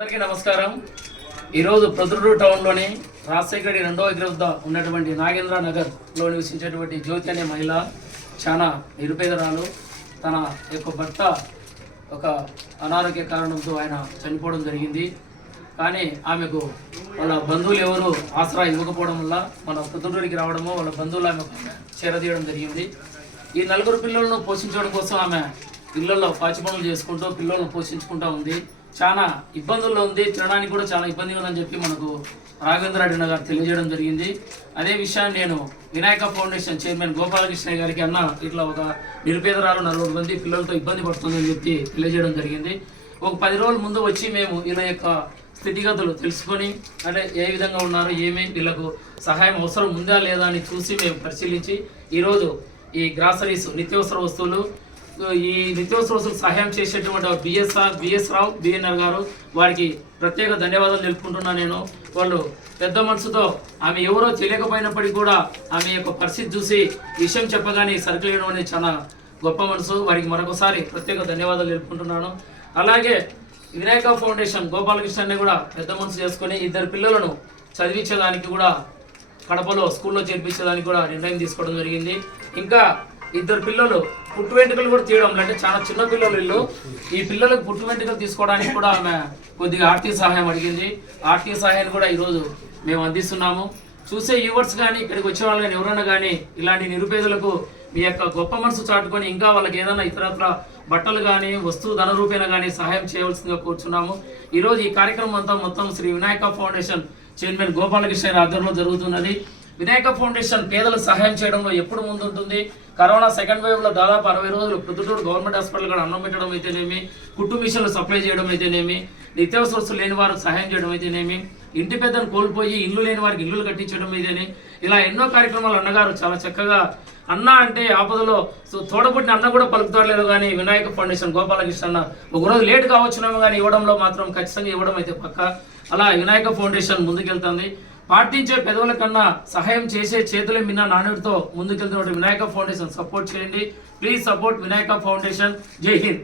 అందరికీ నమస్కారం. ఈరోజు ప్రొద్దుటూరు టౌన్లోని రాజశేఖరెడ్డి రెండవ ఎదురు వద్ద ఉన్నటువంటి నాగేంద్ర నగర్లో నివసించేటువంటి జ్యోతి అనే మహిళ చాలా నిరుపేదరాలు. తన యొక్క భర్త ఒక అనారోగ్య కారణంతో ఆయన చనిపోవడం జరిగింది. కానీ ఆమెకు వాళ్ళ బంధువులు ఎవరు ఆసరా ఇవ్వకపోవడం వల్ల మన ప్రొద్దుటూరికి రావడము వాళ్ళ బంధువులు ఆమెకు చేరదీయడం జరిగింది. ఈ నలుగురు పిల్లలను పోషించడం కోసం ఆమె ఇళ్ళలో పాచి పనులు చేసుకుంటూ పిల్లలను పోషించుకుంటూ ఉంది. చాలా ఇబ్బందుల్లో ఉంది. తినడానికి కూడా చాలా ఇబ్బందిగా ఉందని చెప్పి మనకు రాఘవేంద్ర రెడ్డి గారు తెలియజేయడం జరిగింది. అదే విషయాన్ని నేను వినాయక ఫౌండేషన్ చైర్మన్ గోపాలకృష్ణ గారికి అన్న ఇట్లా ఒక నిరుపేదరాలు నలుగురు మంది పిల్లలతో ఇబ్బంది పడుతుందని చెప్పి తెలియజేయడం జరిగింది. ఒక పది రోజుల ముందు వచ్చి మేము వీళ్ళ యొక్క స్థితిగతులు తెలుసుకొని అంటే ఏ విధంగా ఉన్నారు ఏమి వీళ్ళకు సహాయం అవసరం ఉందా లేదా అని చూసి మేము పరిశీలించి ఈరోజు ఈ గ్రాసరీస్ నిత్యావసర వస్తువులు ఈ నిత్యావసర సహాయం చేసేటువంటి బిఎస్ఆర్ బిఎస్ రావు బిఎన్ఆర్ గారు వారికి ప్రత్యేక ధన్యవాదాలు తెలుపుకుంటున్నాను నేను. వాళ్ళు పెద్ద మనసుతో ఆమె ఎవరో తెలియకపోయినప్పటికీ కూడా ఆమె యొక్క పరిస్థితి చూసి విషయం చెప్పగానే సరుకులు వేయడం అనేది చాలా గొప్ప మనసు. వారికి మరొకసారి ప్రత్యేక ధన్యవాదాలు తెలుపుకుంటున్నాను. అలాగే వినాయక ఫౌండేషన్ గోపాలకృష్ణని కూడా పెద్ద మనసు చేసుకొని ఇద్దరు పిల్లలను చదివించేదానికి కూడా కడపలో స్కూల్లో చేర్పించడానికి కూడా నిర్ణయం తీసుకోవడం జరిగింది. ఇంకా ఇద్దరు పిల్లలు పుట్టు వెంట్రుకలు కూడా తీయడం అంటే చాలా చిన్న పిల్లలు వీళ్ళు. ఈ పిల్లలకు పుట్టు వెంట్రుకలు తీసుకోవడానికి కూడా ఆమె కొద్దిగా ఆర్థిక సహాయం అడిగింది. ఆర్థిక సహాయాన్ని కూడా ఈరోజు మేము అందిస్తున్నాము. చూసే యూవర్స్ కానీ ఇక్కడికి వచ్చే వాళ్ళు కానీ ఎవరైనా కానీ ఇలాంటి నిరుపేదలకు మీ యొక్క గొప్ప మనసు చాటుకొని ఇంకా వాళ్ళకి ఏదైనా ఇతరత్ర బట్టలు కానీ వస్తువు ధన రూపేణ కానీ సహాయం చేయవలసిందిగా కోరుచున్నాము. ఈరోజు ఈ కార్యక్రమం అంతా మొత్తం శ్రీ వినాయక ఫౌండేషన్ చైర్మన్ గోపాలకృష్ణ ఆధ్వర్యంలో జరుగుతున్నది. వినాయక ఫౌండేషన్ పేదలకు సహాయం చేయడంలో ఎప్పుడు ముందుంటుంది? కరోనా సెకండ్ వేవ్లో దాదాపు అరవై రోజులు ప్రొద్దుటూరు గవర్నమెంట్ హాస్పిటల్ కూడా అన్నం పెట్టడం అయితేనేమి కుట్టు మిషన్లు సప్లై చేయడం అయితేనేమి నిత్యావసర వస్తువులు లేని వారికి సహాయం చేయడం అయితేనేమి ఇంటి పెద్దను కోల్పోయి ఇల్లు లేని వారికి ఇల్లులు కట్టించడం అయితేనే ఇలా ఎన్నో కార్యక్రమాలు అన్నగారు చాలా చక్కగా అన్న అంటే ఆపదలో సో తోడబుట్టిన అన్న కూడా పలుకుతారు లేదు కానీ వినాయక ఫౌండేషన్ గోపాలకృష్ణ అన్న ఒకరోజు లేట్ కావచ్చునేమో కానీ ఇవ్వడంలో మాత్రం ఖచ్చితంగా ఇవ్వడం అయితే పక్క. అలా వినాయక ఫౌండేషన్ ముందుకెళ్తుంది. పాటించే పెదవుల కన్నా సహాయం చేసే చేతులే మిన్న నానుడితో ముందుకెళ్తున్న వినాయక ఫౌండేషన్. సపోర్ట్ చేయండి. Please support Vinayaka foundation. Jai Hind.